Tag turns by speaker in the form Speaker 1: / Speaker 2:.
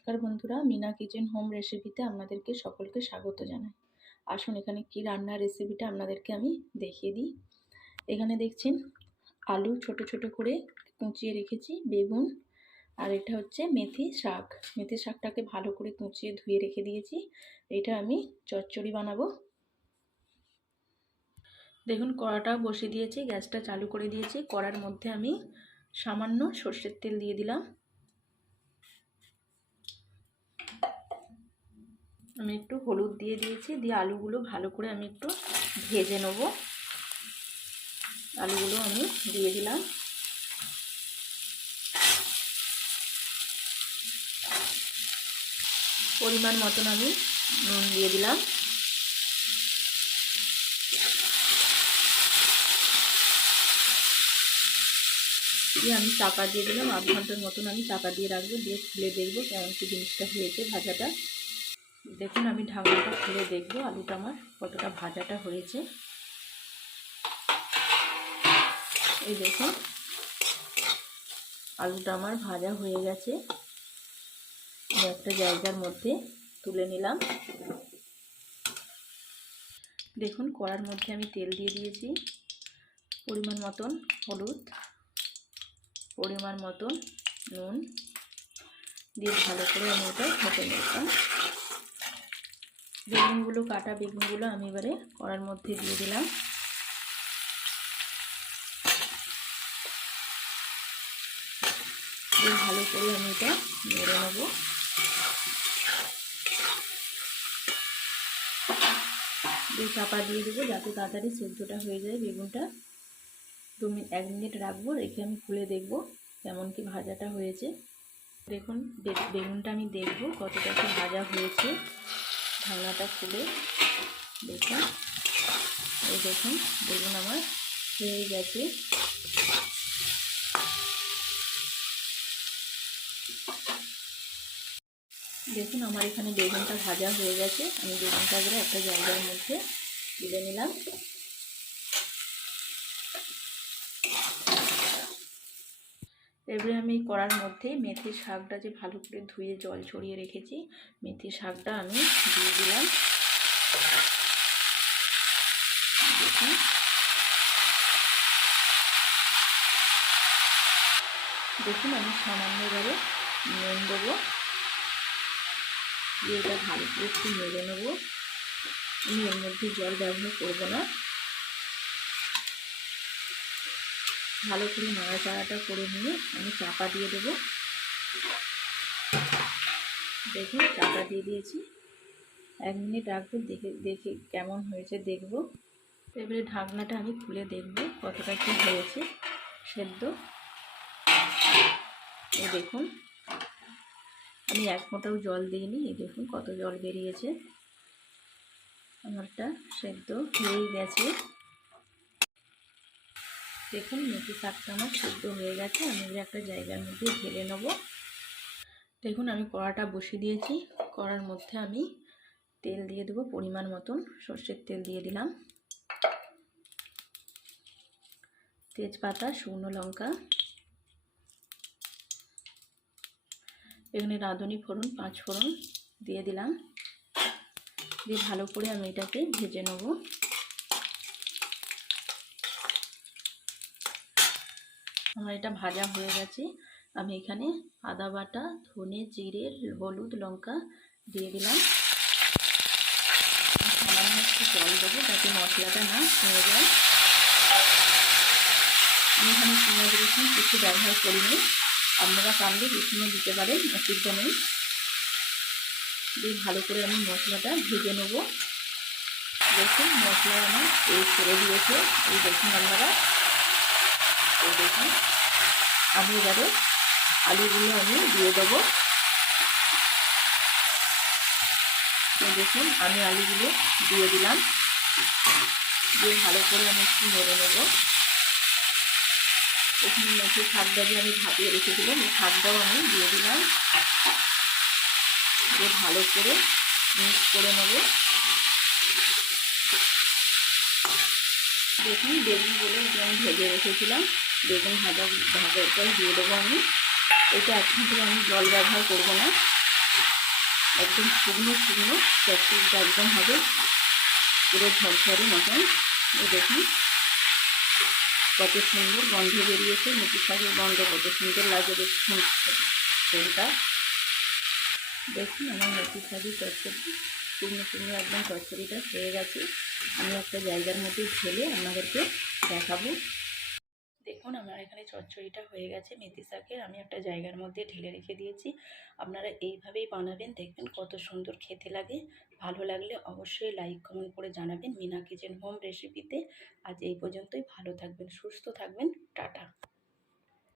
Speaker 1: নমস্কার বন্ধুরা, Mina kitchen home রেসিপিতে আপনাদেরকে সকলকে স্বাগত জানাই। আসুন এখানে কি রান্নার রেসিপিটা আপনাদেরকে আমি দেখিয়ে দিই। এখানে দেখছেন, আলু ছোট ছোট করে কুচিয়ে রেখেছি, বেগুন, আর এটা হচ্ছে মেথি শাক। মেথি শাকটাকে ভালো করে কুচিয়ে ধুয়ে রেখে দিয়েছি, এটা আমি চচ্চড়ি বানাবো। দেখুন, কড়াটাও বসিয়ে দিয়েছি, গ্যাসটা চালু করে দিয়েছি, কড়ার মধ্যে আমি সামান্য সর্ষের তেল দিয়ে দিলাম। আমি একটু হলুদ দিয়ে দিয়েছি, দিয়ে আলুগুলো ভালো করে আমি একটু ভেজে নেব। আলুগুলো আমি দিয়ে দিলাম। পরিমাণ মতন আমি নুন দিয়ে দিলাম। দিয়ে আমি চাপা দিয়ে দিলাম, আধ ঘণ্টার মতন আমি চাপা দিয়ে রাখব, দিয়ে খুলে দেখব কেমন কি জিনিসটা হয়েছে ভাজাটা। দেখুন, আমি ঢাকনাটা খুলে দেখব আলুটা আমার কতটা ভাজাটা হয়েছে। এই দেখুন, আলুটা আমার ভাজা হয়ে গেছে। একটা জায়গার মধ্যে তুলে নিলাম। দেখুন, কড়ার মধ্যে আমি তেল দিয়ে দিয়েছি। পরিমাণ মতন হলুদ, পরিমাণ মতন নুন দিয়ে ভালো করে আমি ওটা ভেজে নিতাম বেগুনগুলো কাটা বেগুনগুলো আমি এবারে কড়ার মধ্যে দিয়ে দিলাম। ভালো করে আমি এটা মেরে নেব। দিয়ে চাপা দিয়ে দেবো যাতে তাড়াতাড়ি সেদ্ধটা হয়ে যায়। বেগুনটা দু মিনিট এক মিনিট রাখব, রেখে আমি খুলে দেখব কেমন কি ভাজাটা হয়েছে। দেখুন বেগুনটা আমি দেখব কতটা কি ভাজা হয়েছে। ঢাকনাটা খুলে দেখুন। এই দেখুন দেখুন আমার হয়ে গেছে। দেখুন, আমার এখানে বেগুনটা ভাজা হয়ে গেছে। আমি বেগুনটা একটা জায়গার মধ্যে তুলে নিলাম। এবারে আমি কড়ার মধ্যে মেথির শাকটা যে ভালো করে ধুয়ে জল ছড়িয়ে রেখেছি, মেথির শাকটা আমি দিয়ে দিলাম। দেখুন। আমি সামান্য এবারে নুন দেবো। দিয়ে এটা ভালো করে একটু নেব। আমি এর মধ্যে জল ব্যবহার করব না। ভালো করে নাড়াচাড়াটা করে নিয়ে আমি চাপা দিয়ে দেবো। দেখুন, চাপা দিয়ে দিয়েছি। এক মিনিট রাখব, দেখে দেখে কেমন হয়েছে দেখব। এবারে ঢাকনাটা আমি খুলে দেখব কতটা কী হয়েছে সেদ্ধ। এই দেখুন, আমি এক মোটাও জল দিইনি, এই দেখুন কত জল বেরিয়েছে। আমারটা সেদ্ধ হয়েই গেছে। দেখুন, মেথি শাকটা আমার সেদ্ধ হয়ে গেছে। আমি এবার একটা জায়গার মধ্যে ঢেলে নেব। দেখুন, আমি কড়াটা বসিয়ে দিয়েছি। কড়ার মধ্যে আমি তেল দিয়ে দেবো পরিমাণ মতন। সর্ষের তেল দিয়ে দিলাম। তেজপাতা, শুকনো লঙ্কা। এখানে রাঁধুনি ফোড়ন, পাঁচ ফোড়ন দিয়ে দিলাম। দিয়ে ভালো করে আমি এটাকে ভেজে নেব। আমার এটা ভাজা হয়ে গেছে। আমি এখানে আদা বাটা, ধনে জিরে, হলুদ লঙ্কা দিয়ে দিলাম। সামান্য একটু জল দেবো যাতে মশলাটা না হয়ে যায়। আমি এখানে পেঁয়াজ, রসুন কিছু ব্যবহার করিনি। আপনারা পারলে রসুনও দিতে পারেন, অসুবিধা নেই। দিয়ে ভালো করে আমি মশলাটা ভেজে নেব। দেখুন মশলা আমার এই করে দিয়েছে। এই দেখুন আপনারা এই দেখুন। আমি এবারে আলুগুলো আমি দিয়ে দেবো। দেখুন, আমি আলুগুলো দিয়ে দিলাম। দিয়ে ভালো করে আমি একটু নেড়ে নেব। এখানে মেথি শাকটা যে আমি ভাপিয়ে রেখেছিলাম, এই শাকটাও আমি দিয়ে দিলাম। দিয়ে ভালো করে মিক্স করে নেব। দেখুন বেগুনগুলো আমি ভেজে রেখেছিলাম। বেগুন ভাজা ভাজার পর দিয়ে দেবো আমি। এটা এখন থেকে আমি জল ব্যবহার করব না। একদম শুকনো শুকনো চচ্চড়িটা একদম হবে। পুরো ঝরঝরে মতন। এই দেখুন, কত সুন্দর গন্ধ বেরিয়েছে। মেথি শাকের গন্ধ কত সুন্দর লাগে দেখুন তেলটা। দেখুন আমার মেথি শাকের চচ্চড়ি, শুকনো শুকনো একদম চচ্চড়িটা হয়ে গেছে। আমি একটা জায়গার মধ্যে ঢেলে আপনাদেরকে দেখাবো। দেখুন, আমার এখানে চচ্চড়িটা হয়ে গেছে, মেথি শাকের। আমি একটা জায়গার মধ্যে ঢেলে রেখে দিয়েছি। আপনারা এইভাবেই বানাবেন, দেখবেন কত সুন্দর খেতে লাগে। ভালো লাগলে অবশ্যই লাইক, কমেন্ট করে জানাবেন। মিনা কিচেন হোম রেসিপিতে। আজ এই পর্যন্তই, ভালো থাকবেন, সুস্থ থাকবেন। টাটা।